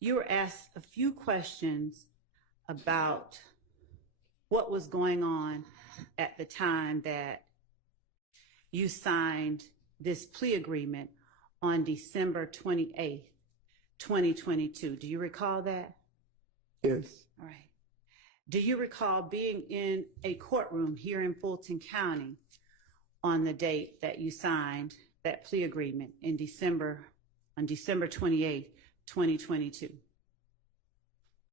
You were asked a few questions about what was going on at the time that you signed this plea agreement on December 28th, 2022. Do you recall that? Yes. All right. Do you recall being in a courtroom here in Fulton County on the date that you signed that plea agreement on December 28th, 2022?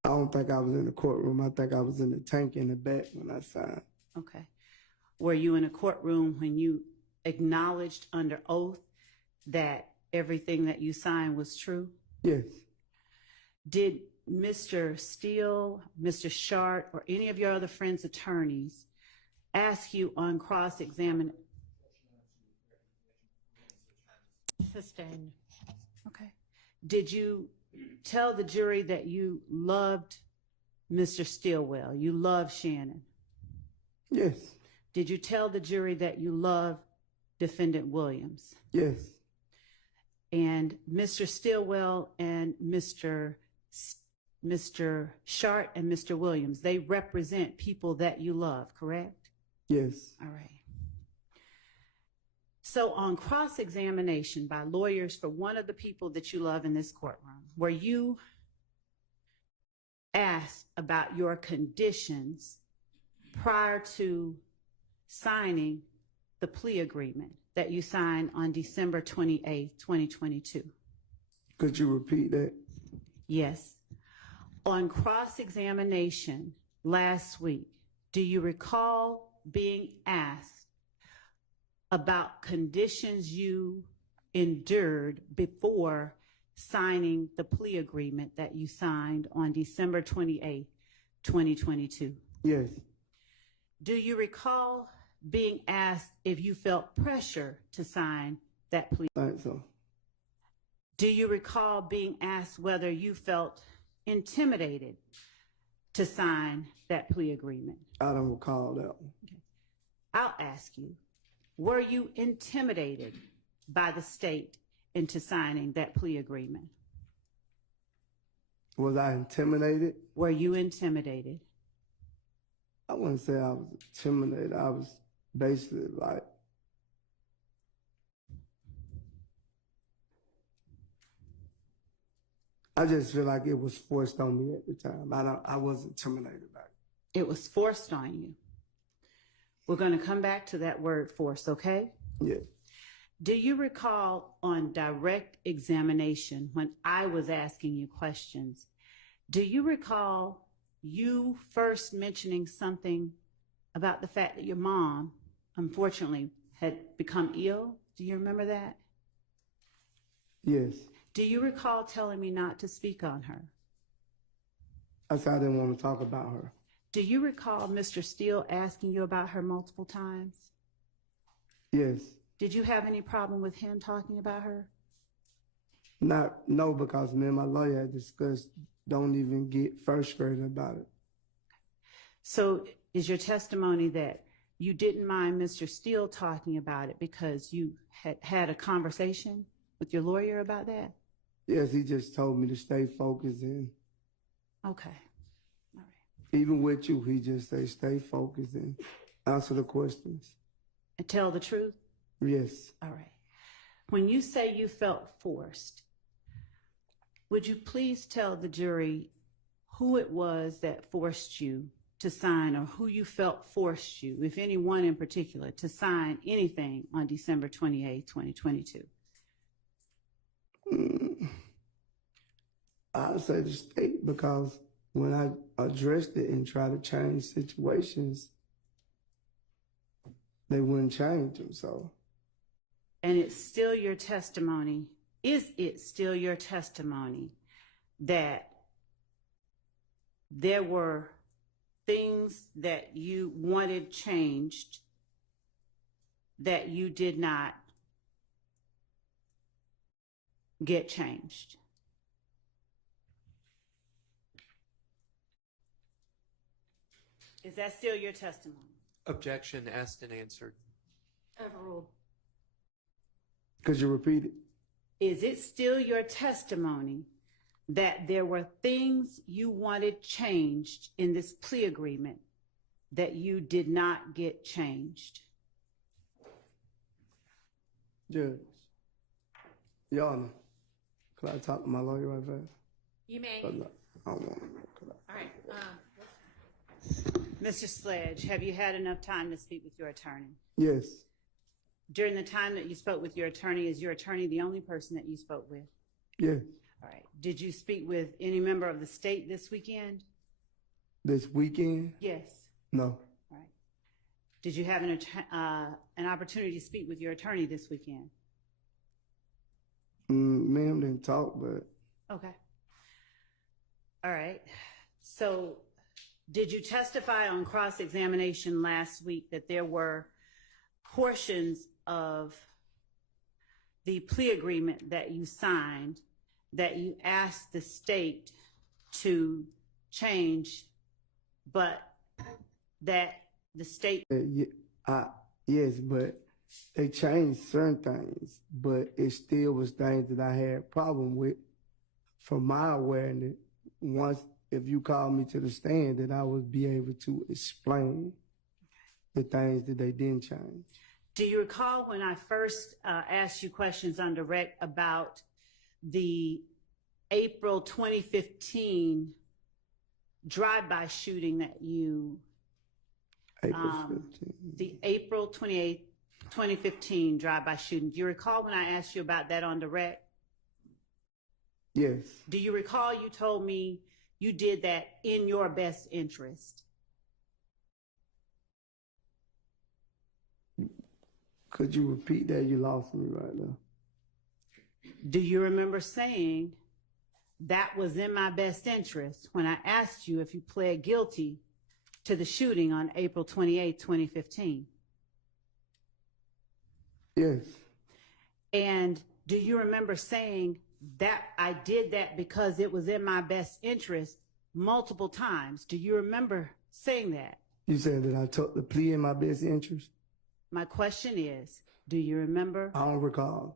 I don't think I was in the courtroom. I think I was in the tank in the back when I signed. Okay. Were you in a courtroom when you acknowledged under oath that everything that you signed was true? Yes. Did Mr. Steele, Mr. Shart, or any of your other friends' attorneys ask you on cross-examination? Sustained. Okay. Did you tell the jury that you loved Mr. Stillwell, you loved Shannon? Yes. Did you tell the jury that you loved Defendant Williams? Yes. And Mr. Stillwell and Mr. Shart and Mr. Williams, they represent people that you love, correct? Yes. All right. So on cross-examination by lawyers for one of the people that you love in this courtroom, were you asked about your conditions prior to signing the plea agreement that you signed on December 28th, 2022? Could you repeat that? Yes. On cross-examination last week, do you recall being asked about conditions you endured before signing the plea agreement that you signed on December 28th, 2022? Yes. Do you recall being asked if you felt pressure to sign that plea? I think so. Do you recall being asked whether you felt intimidated to sign that plea agreement? I don't recall that one. Okay. I'll ask you, were you intimidated by the state into signing that plea agreement? Was I intimidated? Were you intimidated? I wouldn't say I was intimidated. I was basically like, I just feel like it was forced on me at the time. I wasn't intimidated by it. It was forced on you. We're going to come back to that word force, okay? Yeah. Do you recall on direct examination when I was asking you questions, do you recall you first mentioning something about the fact that your mom, unfortunately, had become ill? Do you remember that? Yes. Do you recall telling me not to speak on her? I said I didn't want to talk about her. Do you recall Mr. Steele asking you about her multiple times? Yes. Did you have any problem with him talking about her? No, because me and my lawyer had discussed don't even get frustrated about it. So is your testimony that you didn't mind Mr. Steele talking about it because you had a conversation with your lawyer about that? Yes, he just told me to stay focused and Okay. All right. even with you, he just say stay focused and answer the questions. And tell the truth? Yes. All right. When you say you felt forced, would you please tell the jury who it was that forced you to sign, or who you felt forced you, if anyone in particular, to sign anything on December 28, 2022? I'd say the state, because when I addressed it and tried to change situations, they wouldn't change them, so. And it's still your testimony, is it still your testimony that there were things that you wanted changed that you did not get changed? Is that still your testimony? Objection asked and answered. Overruled. Could you repeat it? Is it still your testimony that there were things you wanted changed in this plea agreement that you did not get changed? Judge, Your Honor, could I talk to my lawyer right fast? You may. I don't want to. All right. Mr. Sledge, have you had enough time to speak with your attorney? Yes, During the time that you spoke with your attorney, is your attorney the only person that you spoke with? yes. All right. Did you speak with any member of the state this weekend? This weekend? Yes. No. All right. Did you have an opportunity to speak with your attorney this weekend? Ma'am didn't talk, but Okay. All right. So did you testify on cross-examination last week that there were portions of the plea agreement that you signed that you asked the state to change, but that the state... yes, but they changed certain things, but it still was things that I had problem with. From my awareness, once if you call me to the stand, that I would be able to explain the things that they didn't change. Do you recall when I first asked you questions on direct about the April 2015 drive-by shooting that you, April 15. the April 28th, 2015 drive-by shooting? Do you recall when I asked you about that on direct? Yes, Do you recall you told me you did that in your best interest? could you repeat that? You lost me right now. Do you remember saying that was in my best interest when I asked you if you pled guilty to the shooting on April 28, 2015? Yes, And do you remember saying that I did that because it was in my best interest multiple times? Do you remember saying that? you said that I took the plea in my best interest. My question is, do you remember? I don't recall.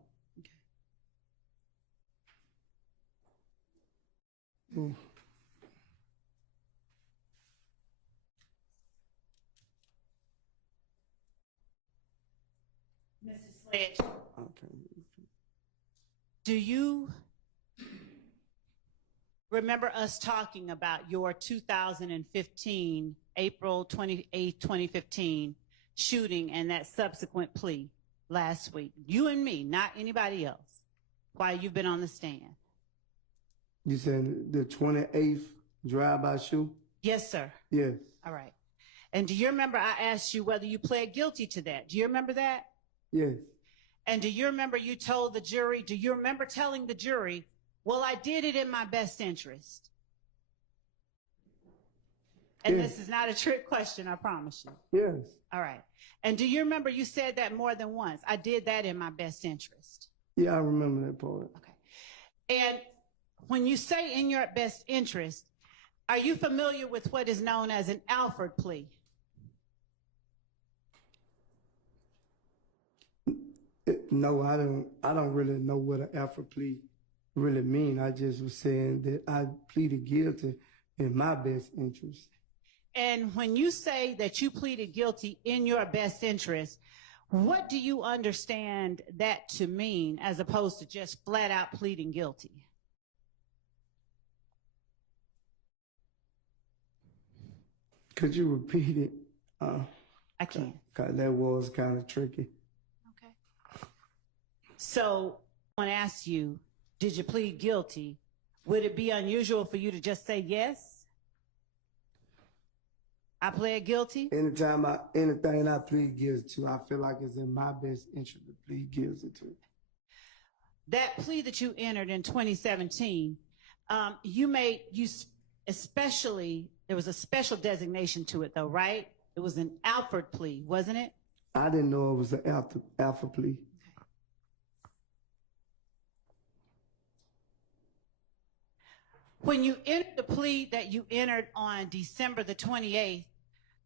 Ooh. Mr. Sledge, Okay. do you remember us talking about your 2015, April 28, 2015 shooting and that subsequent plea last week? You and me, not anybody else, while you've been on the stand. You said the 28th drive-by shoot? Yes, sir. Yes, All right. And do you remember I asked you whether you pled guilty to that? Do you remember that? yes, And do you remember you told the jury, do you remember telling the jury, well, I did it in my best interest? And Yes. this is not a trick question, I promise you. yes, All right. And do you remember you said that more than once? I did that in my best interest. yeah, I remember that part. Okay. And when you say in your best interest, are you familiar with what is known as an Alford plea? No, I don't really know what an Alford plea really mean. I just was saying that I pleaded guilty in my best interest. And when you say that you pleaded guilty in your best interest, what do you understand that to mean as opposed to just flat out pleading guilty? Could you repeat it? I can. 'Cause that was kind of tricky. Okay. So when I asked you, did you plead guilty? Would it be unusual for you to just say yes? I pled guilty? Anything I plead guilty to, I feel like it's in my best interest to plead guilty to. That plea that you entered in 2017, especially, there was a special designation to it though, right? It was an Alford plea, wasn't it? I didn't know it was an Alford plea. When you entered the plea that you entered on December the 28th,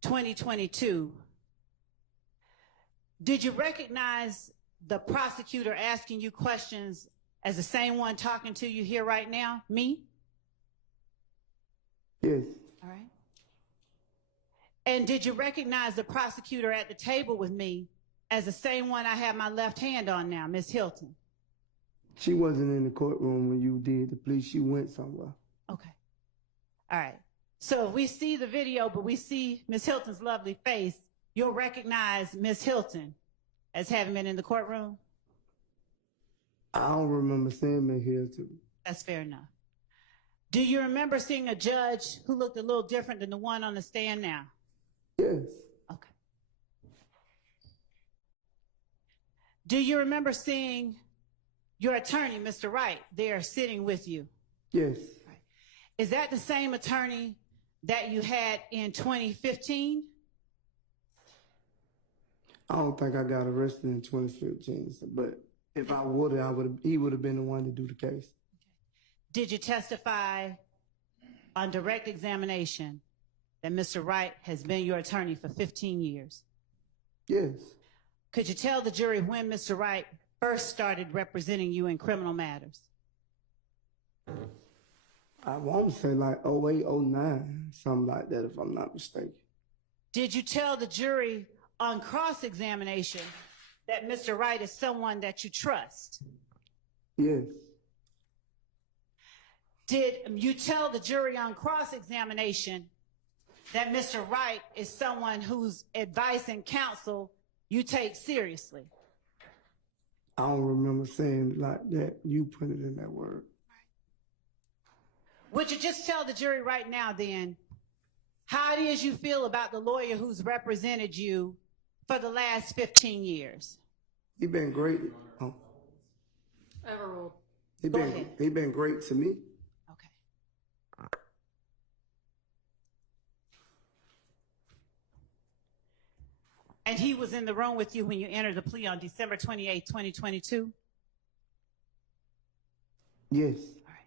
2022, did you recognize the prosecutor asking you questions as the same one talking to you here right now, me? Yes. All right. And did you recognize the prosecutor at the table with me as the same one I have my left hand on now, Miss Hilton? She wasn't in the courtroom when you did the plea. She went somewhere. Okay. All right. So if we see the video, but we see Miss Hilton's lovely face, you'll recognize Miss Hilton as having been in the courtroom? I don't remember seeing me here too. That's fair enough. Do you remember seeing a judge who looked a little different than the one on the stand now? Yes. Okay. Do you remember seeing your attorney, Mr. Wright, there sitting with you? Yes. Right. Is that the same attorney that you had in 2015? I don't think I got arrested in 2015, but if I would have, he would have been the one to do the case. Did you testify on direct examination that Mr. Wright has been your attorney for 15 years? Yes. Could you tell the jury when Mr. Wright first started representing you in criminal matters? I want to say like 08, 09, something like that if I'm not mistaken. Did you tell the jury on cross-examination that Mr. Wright is someone that you trust? Yes. Did you tell the jury on cross-examination that Mr. Wright is someone whose advice and counsel you take seriously? I don't remember saying it like that. You put it in that word. Would you just tell the jury right now then how it is you feel about the lawyer who's represented you for the last 15 years? He been great. Overruled. He been great to me. Okay. And he was in the room with you when you entered the plea on December 28, 2022? Yes. All right.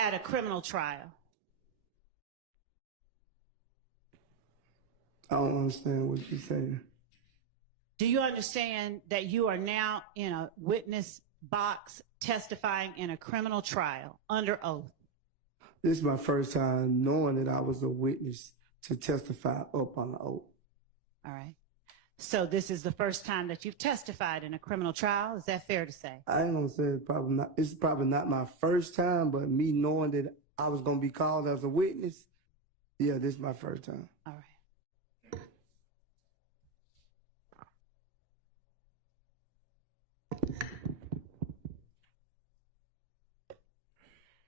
At a criminal trial? I don't understand what you're saying. Do you understand that you are now in a witness box testifying in a criminal trial under oath? This is my first time knowing that I was a witness to testify up on the oath. All right. So this is the first time that you've testified in a criminal trial. Is that fair to say? I ain't gonna say it's probably not my first time, but me knowing that I was gonna be called as a witness, yeah, this is my first time. All right.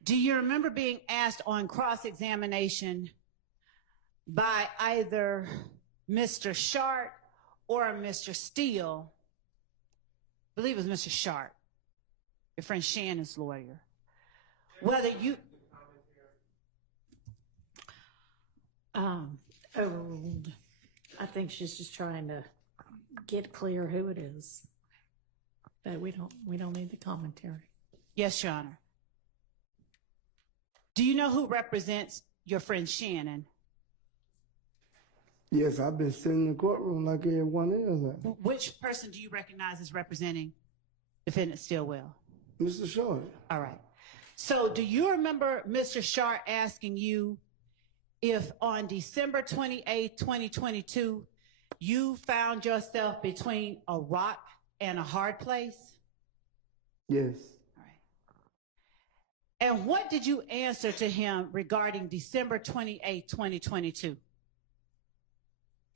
Do you remember being asked on cross-examination by either Mr. Sharp or Mr. Steele? I believe it was Mr. Sharp, your friend Shannon's lawyer, whether you... Overruled. I think she's just trying to get clear who it is. But we don't need the commentary. Yes, Your Honor. Do you know who represents your friend Shannon? Yes, I've been sitting in the courtroom like everyone else. Which person do you recognize as representing defendant Stillwell? Mr. Short. All right. So do you remember Mr. Sharp asking you if on December 28, 2022, you found yourself between a rock and a hard place? Yes. All right. And what did you answer to him regarding December 28, 2022?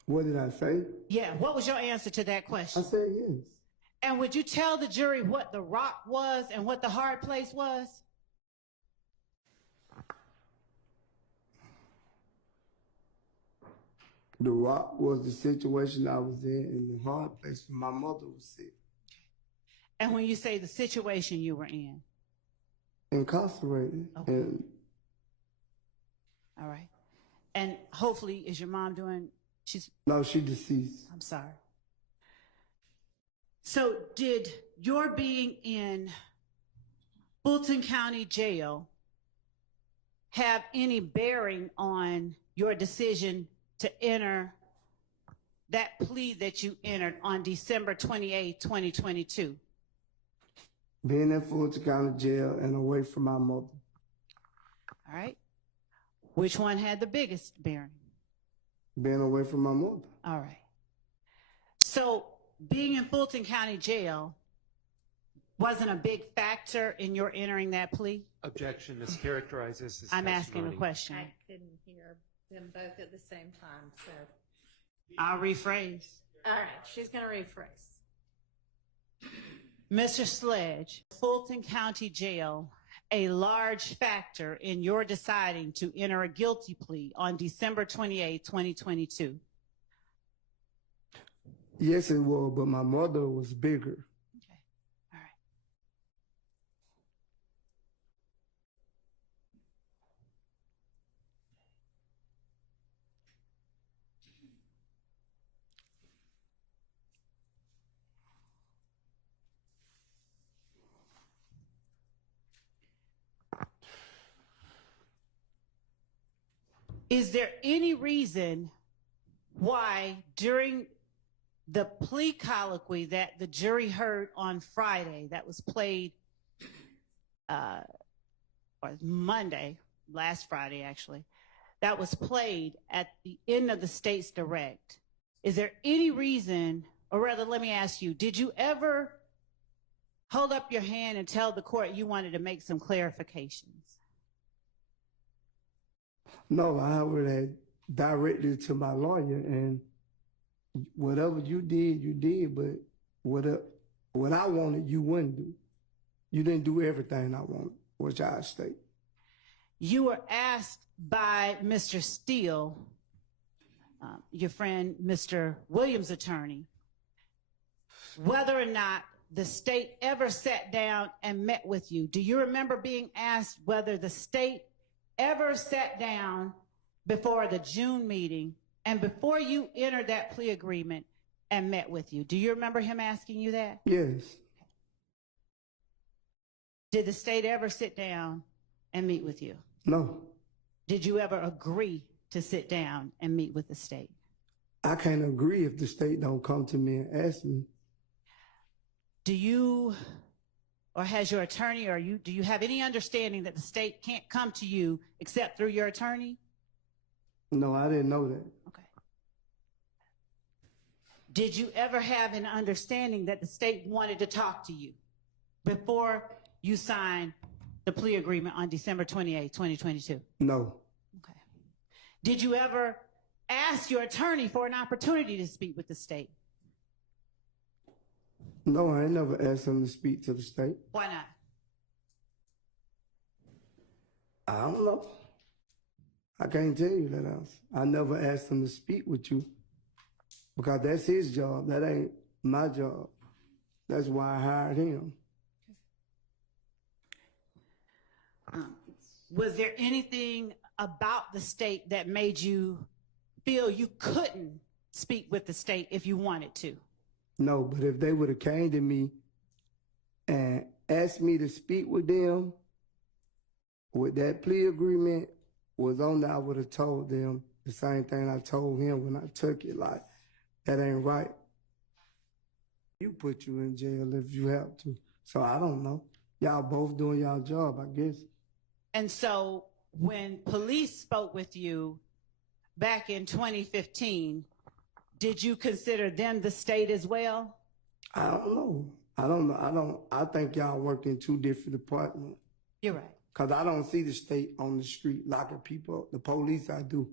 What did I say? Yeah, what was your answer to that I question? said yes. And would you tell the jury what the rock was and what the hard place was? The rock was the situation I was in, and the hard place where my mother was sick. And when you say the situation you were in? Incarcerated. Okay. And All right. And hopefully, is your mom doing, no, she deceased. I'm sorry. So did your being in Fulton County Jail have any bearing on your decision to enter that plea that you entered on December 28, 2022? Being in Fulton County Jail and away from my mother. All right. Which one had the biggest bearing? Being away from my mother. All right. So being in Fulton County Jail wasn't a big factor in your entering that plea? Objection, mischaracterized this as I'm asking a testimony. question. I couldn't hear them both at the same time, so. I'll rephrase. All right, she's going to rephrase. Mr. Sledge, Fulton County Jail, a large factor in your deciding to enter a guilty plea on December 28, 2022? Yes, it was, but my mother was bigger. Okay. All right. Is there any reason why during the plea colloquy that the jury heard on Friday, that was played, or Monday, last Friday actually, that was played at the end of the state's direct, is there any reason, or rather let me ask you, did you ever hold up your hand and tell the court you wanted to make some clarifications? No, I would have directed it to my lawyer, and whatever you did, but what I wanted, you wouldn't do. You didn't do everything I wanted, which I state. You were asked by Mr. Steele, your friend, Mr. Williams' attorney, whether or not the state ever sat down and met with you. Do you remember being asked whether the state ever sat down before the June meeting and before you entered that plea agreement and met with you? Do you remember him asking you that? Yes. Did the state ever sit down and meet with you? No. Did you ever agree to sit down and meet with the state? I can't agree if the state don't come to me and ask me. Do you, or has your attorney, or do you have any understanding that the state can't come to you except through your attorney? No, I didn't know that. Okay. Did you ever have an understanding that the state wanted to talk to you before you signed the plea agreement on December 28, 2022? No. Okay. Did you ever ask your attorney for an opportunity to speak with the state? No, I ain't never asked them to speak to the state. Why not? I don't know. I can't tell you that else. I never asked him to speak with you because that's his job. That ain't my job. That's why I hired him. Was there anything about the state that made you feel you couldn't speak with the state if you wanted to? No, but if they would have came to me and asked me to speak with them, with that plea agreement was on there, I would have told them the same thing I told him when I took it, like, that ain't right. You put you in jail if you have to. So I don't know. Y'all both doing y'all job, I guess. And so when police spoke with you back in 2015, did you consider them the state as well? I don't know. I think y'all work in two different departments. You're right. Because I don't see the state on the street locking people up. The police, I do.